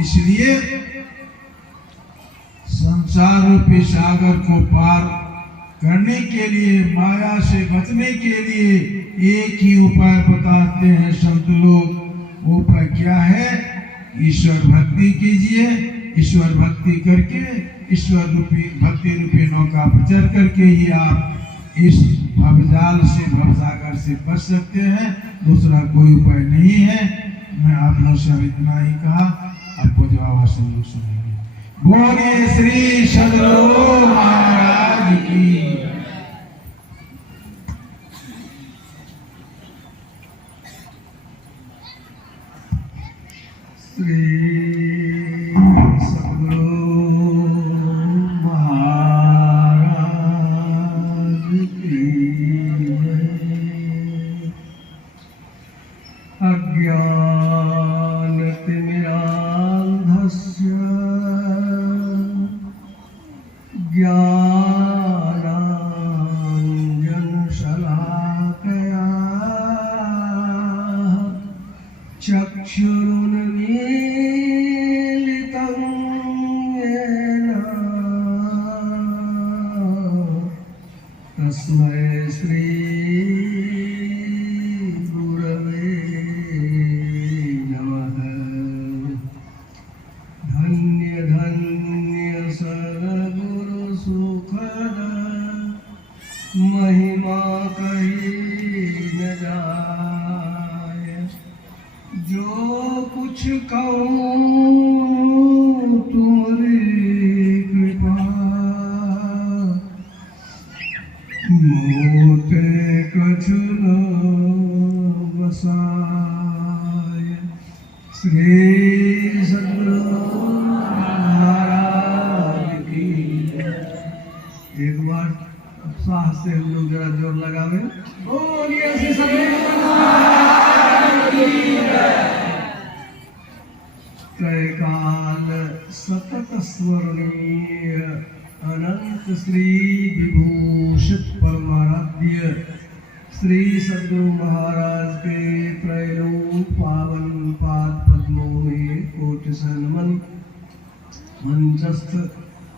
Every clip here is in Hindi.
इसलिए संसार रूपी सागर को पार करने के लिए, माया से बचने के लिए एक ही उपाय बताते हैं संत लोग। वो उपाय क्या है? ईश्वर भक्ति कीजिए। ईश्वर भक्ति करके, ईश्वर रूपी भक्ति रूपी नौका पर चढ़ करके ही आप इस भवजाल से, भवसागर से बच सकते हैं। दूसरा कोई उपाय नहीं है। मैं आप लोग सब इतना ही कहा। आपको जो आवाज लोग सुनेंगे। बोलिए श्री सदगुरु महाराज की। तस्मै श्री गुरवे नमः। धन्य धन्य सद्गुरु सुखद, महिमा कही न जाए। जो कुछ कहूँ तुम्हारी कृपा, मोटे कछु न बसाए। श्री सद्गुरु महाराज की। एक बार साहस से हम लोग जरा जोर लगावे। बोलिए श्री सद्गुरु महाराज की। त्रय काल सतत स्मरणीय अनंत श्री विभूषित परमाराध्य श्री सद्गुरु महाराज के त्रैलोक पावन पाद पद्मों में कोटि नमन। मंचस्थ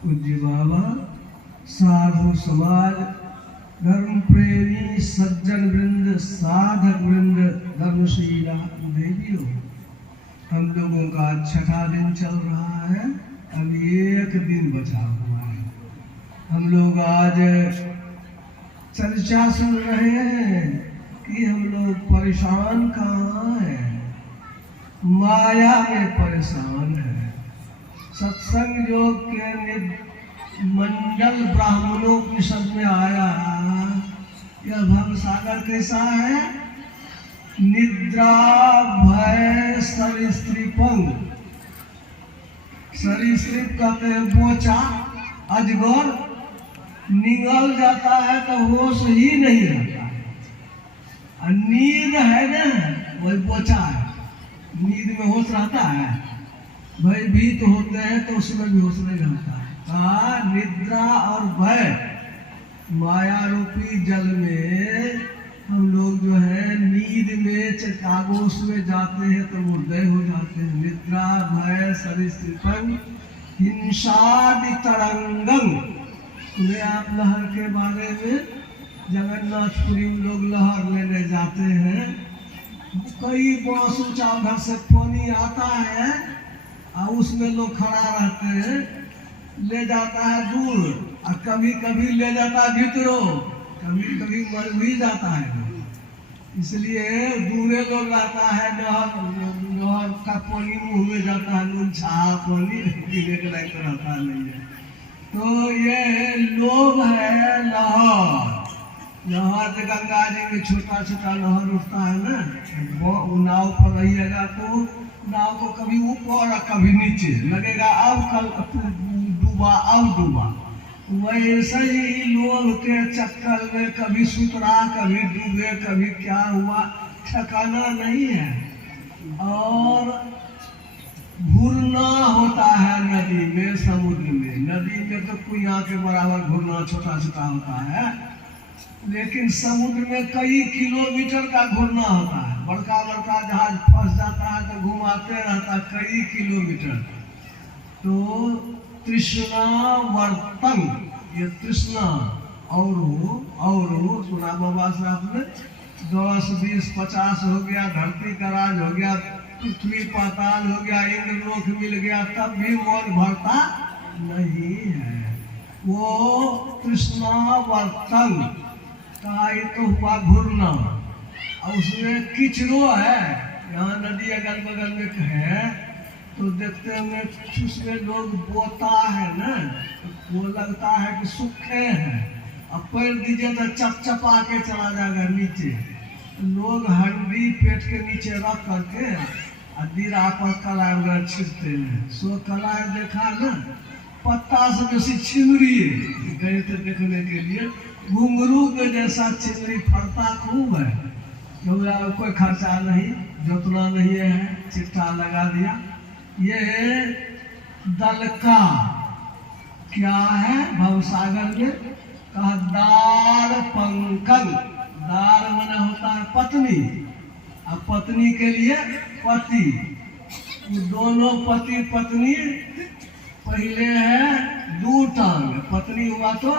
पूज्य बाबा, साधु समाज, धर्म प्रेमी सज्जन वृंद, साधक वृंद, धर्मशीला देवियों, हम लोगों का छठा दिन चल रहा है। अब एक दिन बचा हुआ है। हम लोग आज चर्चा सुन रहे हैं कि हम लोग परेशान कहाँ हैं? माया में परेशान है। सत्संग योग के मंडल ब्राह्मणों की सब में आया। यह भवसागर कैसा है? निद्रा भय सरीसृपंग। सरीसृप कहते हैं बोचा, अजगर। निगल जाता है तो होश ही नहीं रहता है। और नींद है ना, वही बोचा है। नींद में होश रहता है। भयभीत होते हैं तो उसमें भी होश नहीं रहता है। निद्रा और भय, माया रूपी जल में हम लोग जो है नींद में चितागोश में जाते हैं तो मुर्दय हो जाते हैं। निद्रा भय सरीसृपं हिंसादि तरंगम। सुने आप लहर के बारे में? जगन्नाथपुरी लोग लहर लेने जाते हैं। कई बांस ऊंचा उधर से पानी आता है और उसमें लोग खड़ा रहते हैं। ले जाता है दूर और कभी कभी ले जाता है भीतरों, कभी कभी मर भी जाता है। इसलिए दूरे लोग रहता है। नहर का पानी मुंह में जाता है, नून छा पानी पीने के लायक रहता नहीं है। तो ये लोग है लहर। लहर तो गंगा जी में छोटा छोटा लहर उठता है ना। वो नाव पर रहिएगा तो नाव को कभी ऊपर और कभी नीचे लगेगा। अब कल डूबा, अब डूबा। वैसे ही लोग के चक्कर में कभी सुतरा, कभी डूबे, कभी क्या हुआ, ठिकाना नहीं है। और घूरना होता है नदी में, समुद्र में। नदी में तो कुइया के बराबर घूरना छोटा छोटा होता है, लेकिन समुद्र में कई किलोमीटर का घूरना होता है। बड़का बड़का जहाज फंस जाता है तो घुमाते रहता कई किलोमीटर। तो तृष्णावर्तन, ये तृष्णा और सुना बाबा साहब ने 10, 20, 50 हो गया, धरती का राज हो गया, पृथ्वी पाताल हो गया, इंद्रलोक मिल गया, तब भी मन भरता नहीं है। वो तृष्णावर्तन का ये तो हुआ घूरना। और उसमें किचरो है, यहाँ नदी अगल बगल में है तो देखते होंगे उसमें लोग बोता है ना, तो वो लगता है कि सूखे हैं, अब पैर दीजिए तो चपचपा के चला जाएगा नीचे। लोग हंडी पेट के नीचे रख करके दीरा पर कलाई वगैरह छिड़ते हैं। सो कलाई देखा ना, पत्ता से जैसी छिमरी गए थे देखने के लिए, घुंघरू के जैसा छिमरी फरता खूब है। तो कोई खर्चा नहीं, जोतना नहीं है, चिट्ठा लगा दिया। ये दल का क्या है भवसागर में कहा, दार पंकज। दार माने होता है पत्नी, अब पत्नी के लिए पति। दोनों पति पत्नी पहले है 2 टांग, पत्नी हुआ तो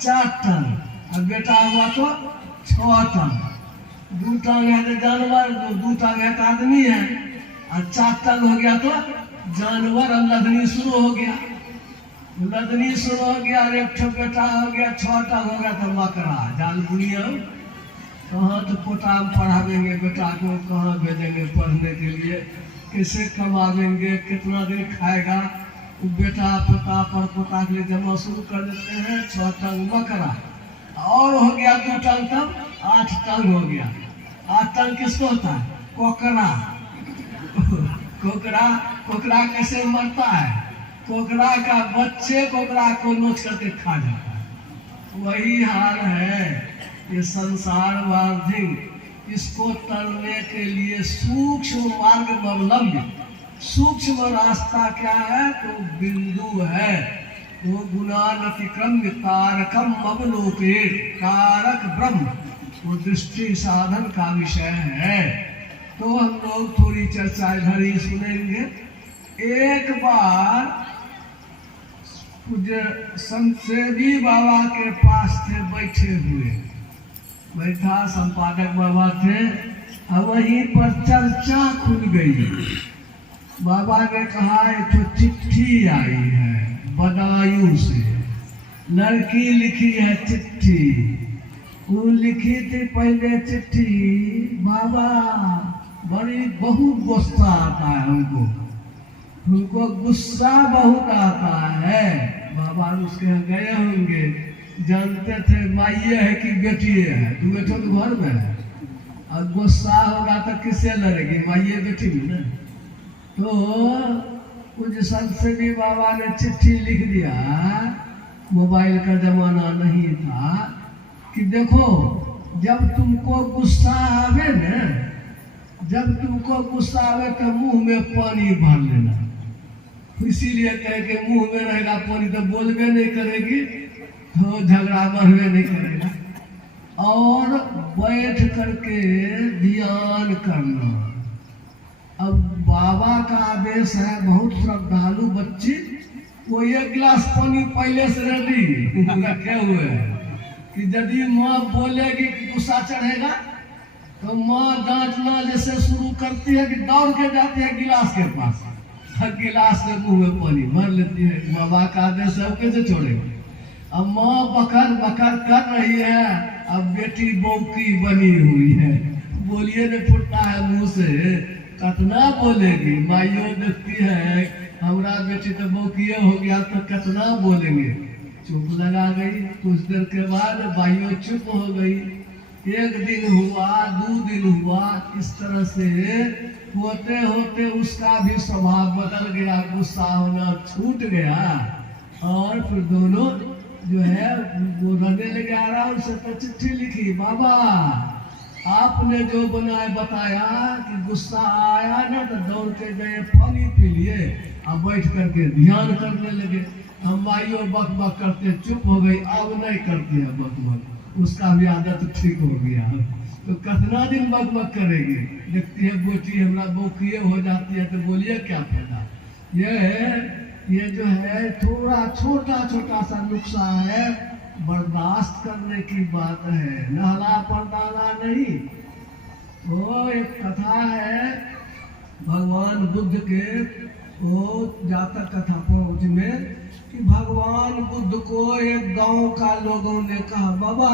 4 टांग, और बेटा हुआ तो 6 टांग। 2 टांग है तो जानवर, 2 टांग है तो आदमी है, और 4 टांग हो गया तो जानवर। अब लदनी शुरू हो गया, लदनी शुरू हो गया, एक ठो बेटा हो गया, 6 टांग हो गया तो मकरा जाल बुनिया। कहाँ तो पोता में पढ़ावेंगे बेटा को, कहाँ भेजेंगे पढ़ने के लिए, कैसे कमावेंगे, कितना दिन खाएगा। बेटा पोता पर पोता के लिए जमा शुरू कर देते हैं। 6 टांग मकरा, और हो गया 2 टांग, तब 8 टांग हो गया। 8 टांग किसको होता है? कोकरा। कोकरा कैसे मरता है? कोकरा का बच्चे कोकरा को नोच करके खा जाता है। वही हाल है ये संसार वार्धिक। इसको तरने के लिए सूक्ष्म मार्ग अवलंबी। सूक्ष्म रास्ता क्या है? तो बिंदु है, वो गुणानतिक्रम्य तारकम अवलोकेत, तारक ब्रह्म, वो दृष्टि साधन का विषय है। तो हम लोग थोड़ी चर्चा इधर ही सुनेंगे। एक बार पूज्य संत सेवी बाबा के पास थे बैठे हुए, बैठा संपादक बाबा थे, और वहीं पर चर्चा खुल गई। बाबा ने कहा एक तो चिट्ठी आई है बदायूं से, लड़की लिखी है चिट्ठी। वो लिखी थी पहले चिट्ठी, बाबा बहुत गुस्सा आता है उनको गुस्सा बहुत आता है। बाबा उसके यहाँ गए होंगे, जानते थे माइये है कि बेटी है, 2 तो घर में है, और गुस्सा होगा तो किससे लड़ेगी? माइये बेटी में ना। तो कुछ संत से भी बाबा ने चिट्ठी लिख दिया, मोबाइल का जमाना नहीं था, कि देखो जब तुमको गुस्सा आवे ना, जब तुमको गुस्सा आवे तो मुंह में पानी भर लेना। इसीलिए कहे कि मुंह में रहेगा पानी तो बोलबे नहीं करेगी, तो झगड़ा बढ़वे नहीं करेगा। और बैठ करके ध्यान करना। अब बाबा का आदेश है, बहुत श्रद्धालु बच्ची, वो 1 गिलास पानी पहले से रेडी रखे हुए है, कि यदि माँ बोलेगी कि गुस्सा चढ़ेगा तो माँ डांटना जैसे शुरू करती है कि दौड़ के जाती है गिलास के पास, गिलास से मुंह में पानी भर लेती है। बाबा का आदेश है, कैसे छोड़ेगी? अब माँ बकर बकर कर रही है, अब बेटी बौकी बनी हुई है, बोलिए नहीं फुटता है मुंह से, कितना बोलेगी? माइयों देखती है हमारा बेटी तो बौकिए हो गया तो कितना बोलेंगे। चुप लगा गई। कुछ देर के बाद भाइयों चुप हो गई। 1 दिन हुआ, 2 दिन हुआ, इस तरह से होते होते उसका भी स्वभाव बदल गया, गुस्सा होना छूट गया, और फिर दोनों जो है वो रहने लगे आराम से। तो चिट्ठी लिखी, बाबा आपने जो बनाए बताया कि गुस्सा आया ना तो दौड़ के गए, पानी पी लिए, अब बैठ करके ध्यान करने लगे। हम भाइयों बक बक करते चुप हो गई, अब नहीं करती है बक बक। उसका भी आदत ठीक हो गया। तो कितना दिन बकबक करेगी? देखती है बोटी हमरा बोकिए हो जाती है तो बोलिए क्या फायदा। ये जो है थोड़ा छोटा छोटा सा नुकसान है, बर्दाश्त करने की बात है, नहला परदाना नहीं। तो एक कथा है भगवान बुद्ध के, वो जातक कथा पहुंच में कि भगवान बुद्ध को एक गांव का लोगों ने कहा, बाबा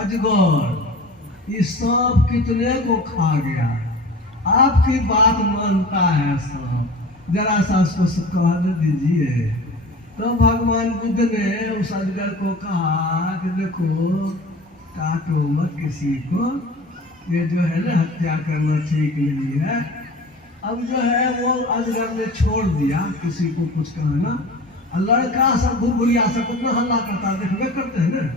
अजगर ये सांप कितने को खा गया, आपकी बात मानता है सांप, जरा सा उसको कहा दीजिए। तो भगवान बुद्ध ने उस अजगर को कहा कि देखो काटो मत किसी को, ये जो है ना हत्या करना ठीक नहीं है। अब जो है वो अजगर ने छोड़ दिया, किसी को कुछ कहना। लड़का सब भूलिया सब कितना हल्ला करता देखबे करते हैं ना।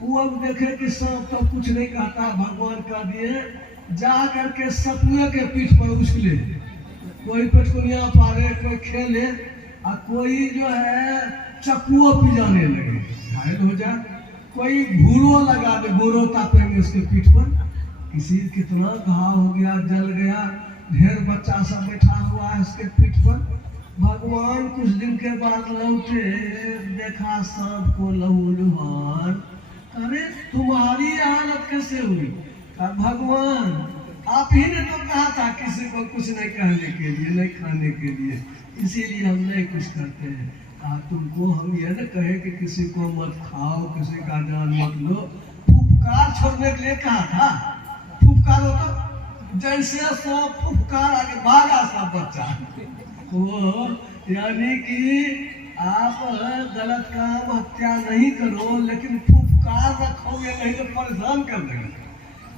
वो अब देखे कि सांप तो कुछ नहीं कहता, भगवान कह दिए जा करके सपुए के पीठ पर उछले, कोई पेटकुनिया पारे, कोई खेले, और कोई जो है चकुओ पिजाने लगे, घायल हो जाए, कोई घूरो लगा दे, घूरो तापेंगे उसके पीठ पर, किसी कितना घाव हो गया, जल गया, ढेर बच्चा सब बैठा हुआ है उसके पीठ पर। भगवान कुछ दिन के बाद लौटे, देखा सांप को लहू लुहान। अरे तुम्हारी हालत कैसे हुई? कहा भगवान आप ही ने तो कहा था किसी को कुछ नहीं कहने के लिए, नहीं खाने के लिए, इसीलिए हम नहीं कुछ करते हैं। तुमको हम ये न कहे कि किसी को मत खाओ, किसी का जान मत लो, फुफकार छोड़ने के लिए कहा था। फुफकार हो तो जैसे सब फुफकार आगे भागा सब बच्चा, वो यानी कि आप गलत काम हत्या नहीं करो, लेकिन फुफकार रखोगे नहीं तो परेशान कर देगा।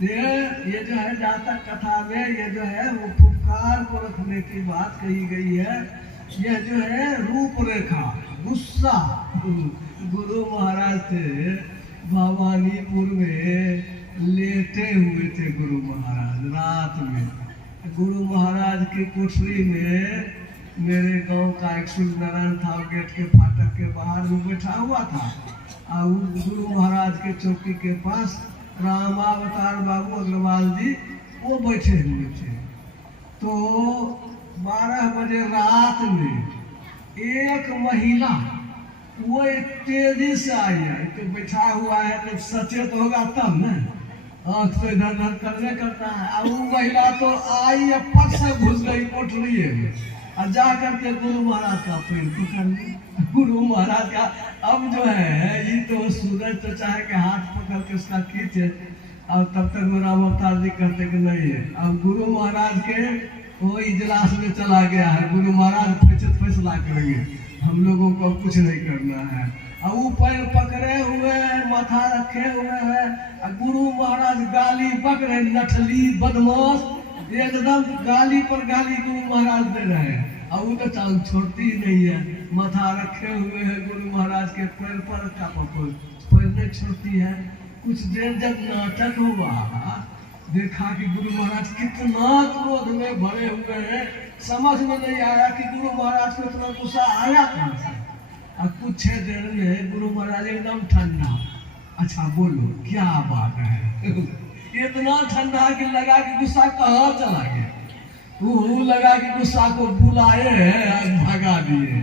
ये जो है जातक कथा में ये जो है वो फुफकार को रखने की बात कही गई है। यह जो है रूपरेखा, गुस्सा। गुरु महाराज थे भवानीपुर में, लेटे हुए थे गुरु महाराज रात में। गुरु महाराज की कोठरी में मेरे गांव का एक सूर्यनारायण था, गेट के फाटक के बाहर वो बैठा हुआ था, और गुरु महाराज के चौकी के पास रामावतार बाबू अग्रवाल जी वो बैठे हुए थे। तो 12 बजे रात में एक महिला वो एक तेजी से आई है, तो बैठा हुआ है तो सचेत होगा तब ना, आँख से इधर उधर करने करता है। और वो महिला तो आई है, पट से घुस गई कोठरी में, और जा करके गुरु महाराज का पैर पकड़ ली। गुरु महाराज का अब जो है ये तो सूरज तो चाहे के हाथ पकड़ के उसका खींचे, और तब तक मेरा अवतार जी कहते कि नहीं है। अब गुरु महाराज के वो इजलास में चला गया है, गुरु महाराज फैसला करेंगे, हम लोगों को कुछ नहीं करना है। और वो पैर पकड़े हुए हैं, माथा रखे हुए हैं, और गुरु महाराज गाली बक रहे, नठली बदमाश, एकदम गाली पर गाली गुरु महाराज दे रहे हैं। और वो तो चाल छोड़ती ही नहीं है, माथा रखे हुए हैं गुरु महाराज के पैर पर, का पैर नहीं छोड़ती है। कुछ देर जब नाटक हुआ, देखा कि गुरु महाराज कितना क्रोध में भरे हुए हैं, समझ में नहीं आया कि गुरु महाराज को इतना गुस्सा आया कहाँ से। और कुछ देर में गुरु महाराज एकदम ठंडा, अच्छा बोलो क्या बात है। इतना ठंडा कि लगा कि गुस्सा कहाँ चला गया, वो लगा कि गुस्सा को बुलाए भगा दिए।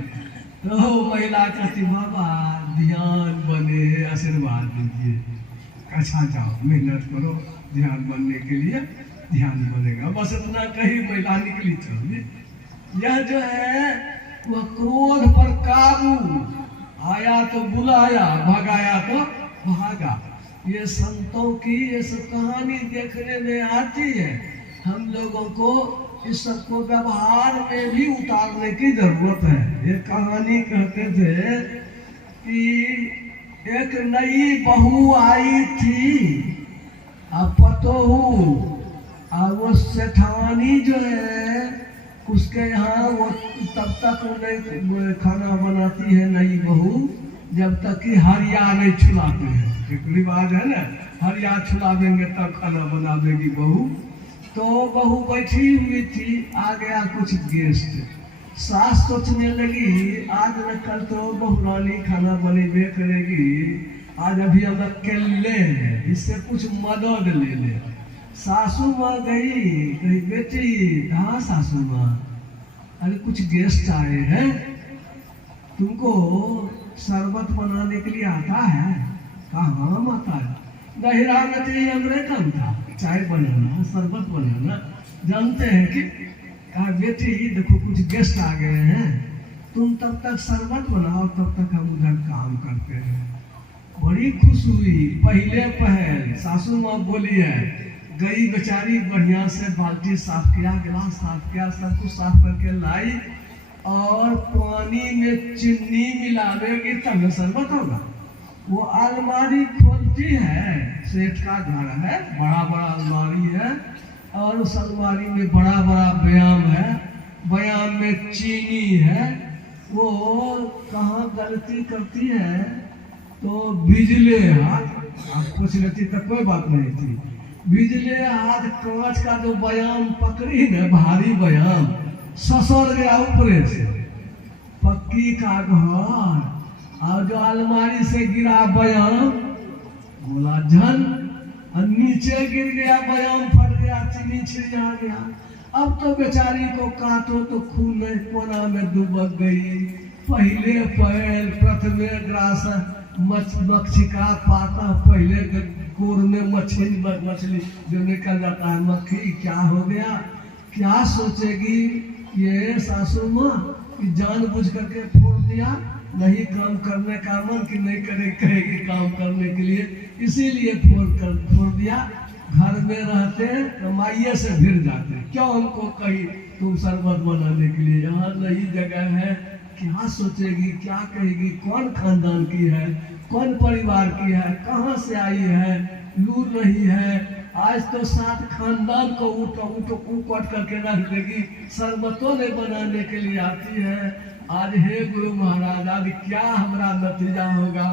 तो महिला कहती बाबा ध्यान बने, आशीर्वाद दीजिए। अच्छा जाओ मेहनत करो, ध्यान बनने के लिए ध्यान बनेगा, बस इतना कही महिला निकली चलिए। यह जो है वह क्रोध पर काबू, आया तो बुलाया, भगाया तो भागा। ये संतों की ये सब कहानी देखने में आती है, हम लोगों को इस सबको व्यवहार में भी उतारने की जरूरत है। ये कहानी कहते थे कि एक नई बहू आई थी, अब पतोहू, और वो सेठानी जो है उसके यहाँ वो तब तक नहीं खाना बनाती है नई बहू, जब तक कि हरिया नहीं छुलाते हैं। एक रिवाज है ना, हरिया छुलावेंगे तब खाना बनावेगी बहू। तो बहू बैठी हुई थी, आ गया कुछ गेस्ट, सास सोचने लगी आज न कल तो बहुरानी खाना बनेबे करेगी, आज अभी हम अकेले हैं, इससे कुछ मदद ले ले। सासू माँ गई, कही बेटी हाँ सासू माँ, अरे कुछ गेस्ट आए हैं, तुमको शरबत बनाने के लिए आता है? कहा हाँ आता है। दहिरा में तो ये हमरे काम था, चाय बनाना शरबत बनाना जानते हैं कि। कहा बेटी देखो कुछ गेस्ट आ गए हैं, तुम तब तक शरबत बनाओ, तब तक हम उधर काम करते हैं। बड़ी खुश हुई। पहले पहल सासू माँ बोली है, गई बेचारी बढ़िया से बाल्टी साफ किया, गिलास साफ किया, सब कुछ साफ करके लाई, और पानी में चीनी मिलावेगी तब न शरबत होगा। वो अलमारी खोलती है, सेठ का घर है, बड़ा बड़ा अलमारी है, और उस अलमारी में बड़ा बड़ा बयाम है, बयाम में चीनी है। वो कहाँ गलती करती है तो बिजले हाथ, आप पूछ लेती तो कोई बात नहीं थी, बिजले हाथ कांच का जो बयाम पकड़ी न, भारी बयाम ससुर गया ऊपर से, पक्की का घर, और जो अलमारी से गिरा बयाम बोला झन, और नीचे गिर गया बयाम, फट गया, चीनी छिड़िया गया। अब तो बेचारी को काटो तो खून में कोना में डूबक गई। पहले पहल प्रथमे ग्रास मक्षिका पाता, पहले कोर में मछली जो निकल जाता है, मक्खी क्या हो गया। क्या सोचेगी ये सासू माँ कि जानबूझ करके फोड़ दिया, नहीं काम करने का मन कि नहीं करे, कहेगी काम करने के लिए, इसीलिए फोड़ दिया। घर में रहते तो माइये से भिड़ जाते, क्यों हमको कही तुम शरबत बनाने के लिए, यहाँ नई जगह है, क्या सोचेगी, क्या कहेगी, कौन खानदान की है, कौन परिवार की है, कहाँ से आई है, लूर नहीं है। आज तो 7 खानदान को उकट करके रख देगी, शरबतों ने बनाने के लिए आती है। आज हे गुरु महाराज, आज क्या हमारा नतीजा होगा।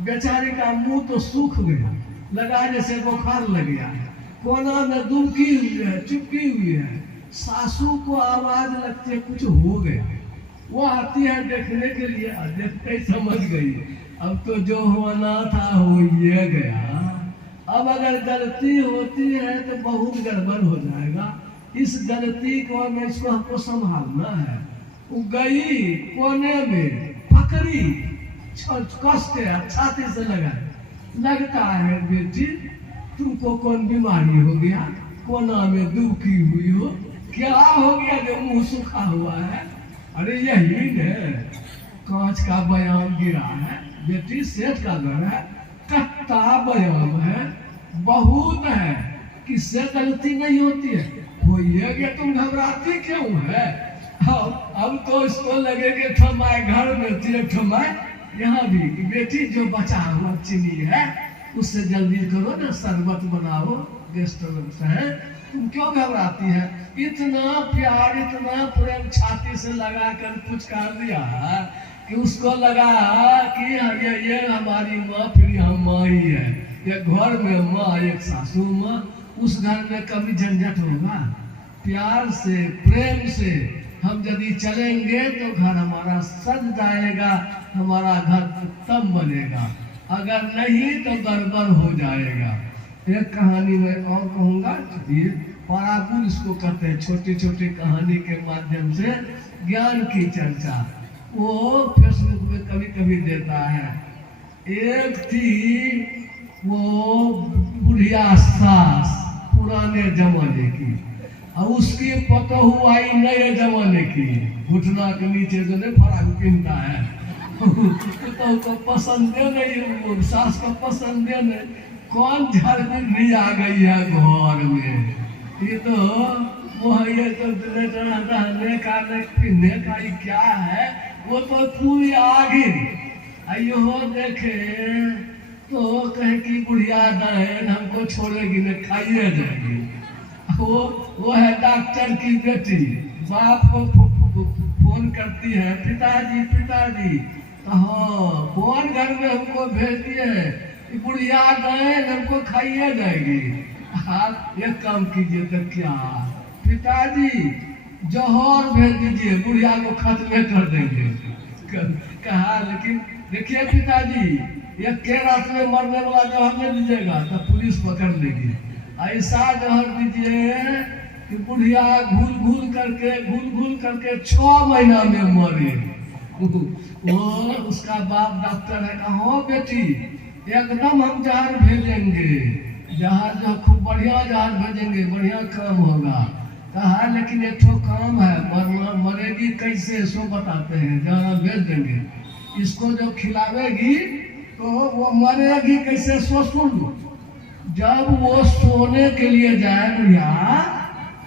बेचारे का मुंह तो सूख गया, लगा जैसे बुखार लग गया है, कोना में दुबकी हुई है, चुपकी हुई है। सासू को आवाज लगती है कुछ हो गया, वो आती है देखने के लिए, देखते ही समझ गई अब तो जो होना था हो ये गया। अब अगर गलती होती है तो बहुत गड़बड़ हो जाएगा, इस गलती को मैं इसको हमको संभालना है। वो गई कोने में पकड़ी, कस के छाती से लगाए, लगता है बेटी तुमको कौन बीमारी हो गया, कोना में दुबकी हुई हो, क्या हो गया जो मुंह सूखा हुआ है। अरे यही ने कांच का बयाम गिरा है, बेटी सेठ का घर है, कट्टा बयाम है, बहुत है, किससे गलती नहीं होती है, होइए कि तुम घबराती क्यों है। अब तो इसको लगेगा ठमाए घर में थी, ठमाए यहाँ भी, बेटी जो बचा हुआ चीनी है उससे जल्दी करो ना, शरबत बनाओ, गेस्ट है, तुम क्यों घबराती है। इतना प्यार, इतना प्रेम छाती से लगा कर पुचकार दिया कि उसको लगा कि ये हमारी माँ, फिर हम माँ ही है, ये घर में माँ, एक सासू माँ, उस घर में कभी झंझट होगा। प्यार से प्रेम से हम यदि चलेंगे तो घर हमारा सज जाएगा, हमारा घर उत्तम बनेगा, अगर नहीं तो गड़बड़ हो जाएगा। एक कहानी में और कहूँगा, ये पराकुल इसको कहते हैं, छोटी छोटी कहानी के माध्यम से ज्ञान की चर्चा, वो फेसबुक में कभी कभी देता है। एक थी वो बुढ़िया सास, पुराने जमाने की, और उसकी पतोहू आई नए जमाने की, घुटना के नीचे जो नहीं फराक पहनता है, तो पसंद नहीं, सास को पसंद नहीं, कौन झरनी आ गई है घर में, ये तो वो ये तो रहने का पीने का ही क्या है, वो तो पूरी आगे आइयो देखे तो कहे कि बुढ़िया बहन हमको छोड़ेगी न, खाइए जाएगी। वो है डॉक्टर की बेटी, बाप को फोन करती है, पिताजी पिताजी, हाँ कौन घर में हमको भेजती है, बुढ़िया बहन हमको खाइए जाएगी। आप एक काम कीजिए तो क्या, पिताजी जौहर भेज दीजिए, बुढ़िया को खत्म कर देंगे। कहा लेकिन देखिए पिताजी, एक के रात में मरने वाला जहर नहीं दीजिएगा तो पुलिस पकड़ लेगी। ऐसा जहर दीजिए कि बुढ़िया घूल घूल करके 6 महीना में मरे। वो उसका बाप डॉक्टर है, कहा हो बेटी एकदम हम जहर भेजेंगे, जहर जो खूब बढ़िया जहर भेजेंगे, बढ़िया काम होगा। कहा लेकिन एक ठो काम है, मरेगी कैसे सो बताते हैं, जहर भेज देंगे, इसको जो खिलावेगी तो वो मरेगी कैसे सो सुन लो। जब वो सोने के लिए जाए बुढ़िया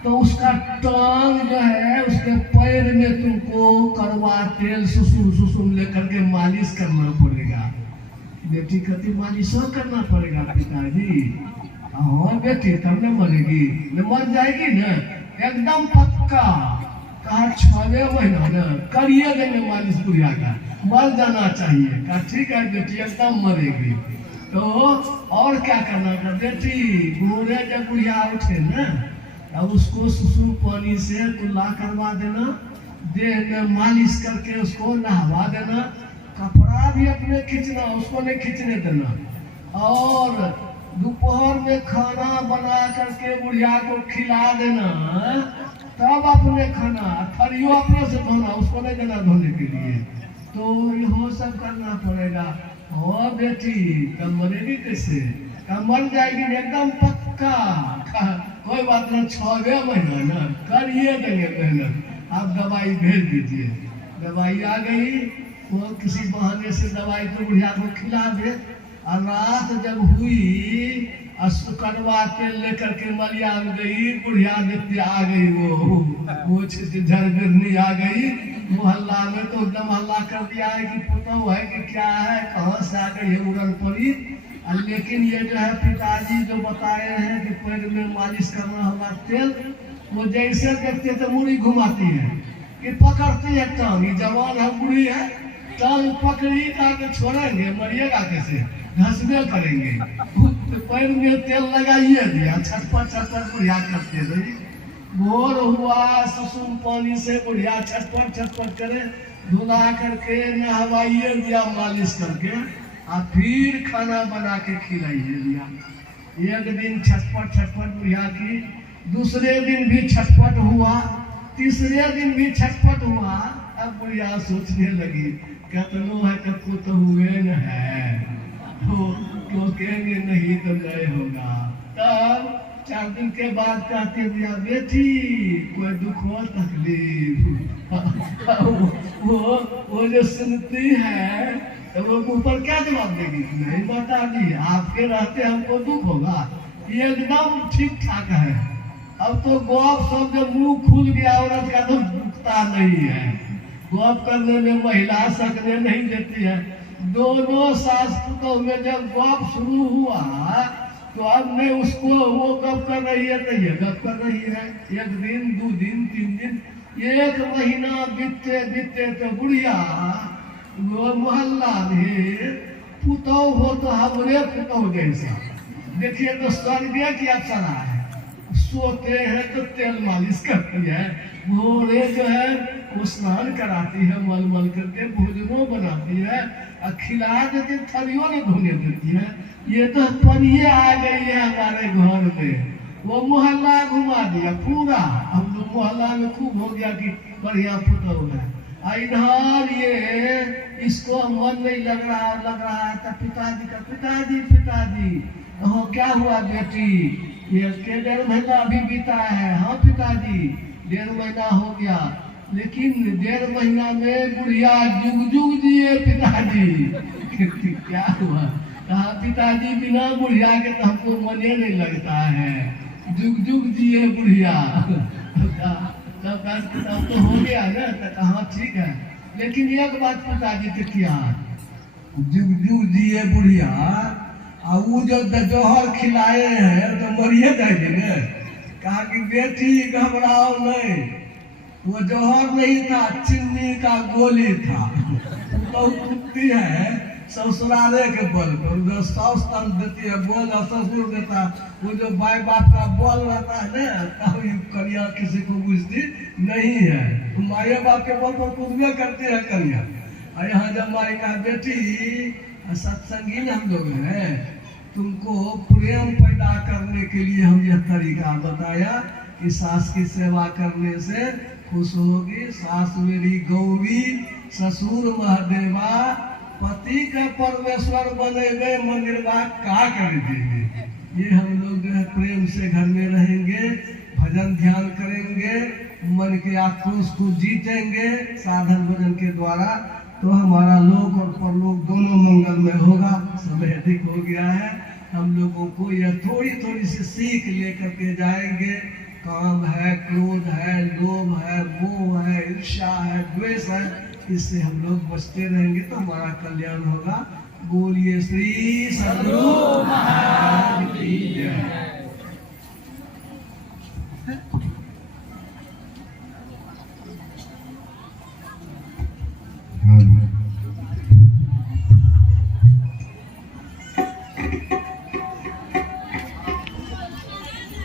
तो उसका टांग जो है उसके पैर में तुमको करवा तेल सुसुम लेकर के मालिश करना पड़ेगा। बेटी कहती मालिश करना पड़ेगा पिताजी। हाँ बेटी तब न मरेगी, न मर जाएगी न एकदम पक्का। कहा 6 महीना न करिए देंगे मालिश बुढ़िया का, मर जाना चाहिए। कहा ठीक है बेटी एकदम मरेगी। तो और क्या करना था बेटी, भोरे जब बुढ़िया उठे न अब उसको सुसुम पानी से कुल्ला करवा देना, देह में मालिश करके उसको नहवा देना, कपड़ा भी अपने खींचना, उसको नहीं खींचने देना। और दोपहर में खाना बना करके बुढ़िया को खिला देना, तब अपने खाना, थरियो अपने से धोना, उसको नहीं देना धोने के लिए। तो यहो सब करना पड़ेगा। और बेटी तब मरेगी कैसे, तब मर जाएगी एकदम पक्का। कोई बात ना 6 महीना ना करिए देंगे मेहनत, आप दवाई भेज दीजिए। दवाई आ गई, वो किसी बहाने से दवाई को बुढ़िया को खिला दे। और रात जब हुई कड़वा तेल लेकर के मलिया में गई, बुढ़िया देखते आ गई, वो झरगरनी आ गई मोहल्ला में, तो एकदम हल्ला कर दिया है कि पुतौ है कि क्या है, कहाँ से आ गई है उड़न पड़ी। लेकिन ये जो है पिताजी जो बताए हैं कि पैर में मालिश करना होगा तेल, वो जैसे देखते तो मुड़ी घुमाती है कि पकड़ती है टांग, जवान है बुढ़ी है, टांग पकड़ी के छोड़ेंगे, मरिएगा कैसे, घसबे करेंगे। तो पैर में तेल लगाइए दिया, छटपट बुढ़िया करते रही। भोर हुआ सुसुम पानी से बुढ़िया छटपट करे, धुला करके नहवाइए दिया मालिश करके, और फिर खाना बना के खिलाइए दिया। एक दिन छटपट बुढ़िया की, दूसरे दिन भी छटपट हुआ, तीसरे दिन भी छटपट हुआ। अब बुढ़िया सोचने लगी कतनो है कतको तो हुए न है, तो टोकेंगे नहीं तो नहीं होगा। तब 4 दिन के बाद कहते दिया बेटी कोई दुख हो तकलीफ वो जो सुनती है तो वो मुंह पर क्या जवाब देगी, नहीं बता दी आपके रहते हमको दुख होगा, ये एकदम ठीक ठाक है। अब तो गौप सब जब मुंह खुल गया औरत का तो दुखता नहीं है, गौप करने में महिला सकने नहीं देती है। दोनों सास पुतों में जब गौप शुरू हुआ तो अब मैं उसको वो गप कर रही है तो ये गप कर रही है। 1 दिन 2 दिन 3 दिन 1 महीना बीतते तो बुढ़िया वो मोहल्ला में पुतौ हो तो हमरे पुतौ जैसा, देखिए तो स्वर्गीय की अप्सरा है। सोते हैं तो तेल मालिश करती है, भोरे जो है वो स्नान कराती है, मल करके भोजनों बनाती है, खिला देती, थरियों में धोने देती है। ये तो परिये आ गई है हमारे घर में, वो मोहल्ला घुमा दिया पूरा। हम लोग मोहल्ला में खूब हो गया कि बढ़िया पुतौ है। इधर ये इसको मन नहीं लग रहा है तो पिताजी का पिताजी क्या हुआ बेटी, ये 1.5 महीना अभी बीता है। हाँ पिताजी 1.5 महीना हो गया, लेकिन 1.5 महीना में बुढ़िया जुग जिए पिताजी। क्या हुआ, कहा पिताजी बिना बुढ़िया के तो हमको मने नहीं लगता है, जुग जिए बुढ़िया। तब तो हो गया ना, तो कहा ठीक है, लेकिन एक बात पिताजी से किया, जुग जिए बुढ़िया, और वो जो जौहर खिलाए हैं तो मरिए जाएंगे न। कहा कि बेटी घबराओ नहीं, वो जौहर नहीं था, चीनी का गोली था। तो कुत्ती है ससुराले के बल पर, जो सास तन देती है बोल, और ससुर देता, वो जो भाई बाप का बोल रहता है ना, कभी कन्या किसी को बुझती नहीं है, माए बाप के बल पर कुछ करते हैं कन्या। और यहाँ जब माई कहा बेटी सत्संगी न हम लोग हैं, तुमको प्रेम पैदा करने के लिए हम यह तरीका बताया कि सास की सेवा करने से खुश होगी, सास मेरी गौरी, ससुर महादेवा, पति का परमेश्वर बनेगे, मंदिरवा का कर देंगे। ये हम लोग जो है प्रेम से घर में रहेंगे, भजन ध्यान करेंगे, मन के आक्रोश को जीतेंगे साधन भजन के द्वारा, तो हमारा लोक और परलोक दोनों मंगलमय होगा। समय अधिक हो गया है, हम लोगों को यह थोड़ी थोड़ी सी सीख लेकर के जाएंगे। काम है, क्रोध है, लोभ है, मोह है, ईर्ष्या है, द्वेष है, इससे हम लोग बचते रहेंगे तो हमारा कल्याण होगा। बोलिए श्री सद्गुरु महाराज की जय।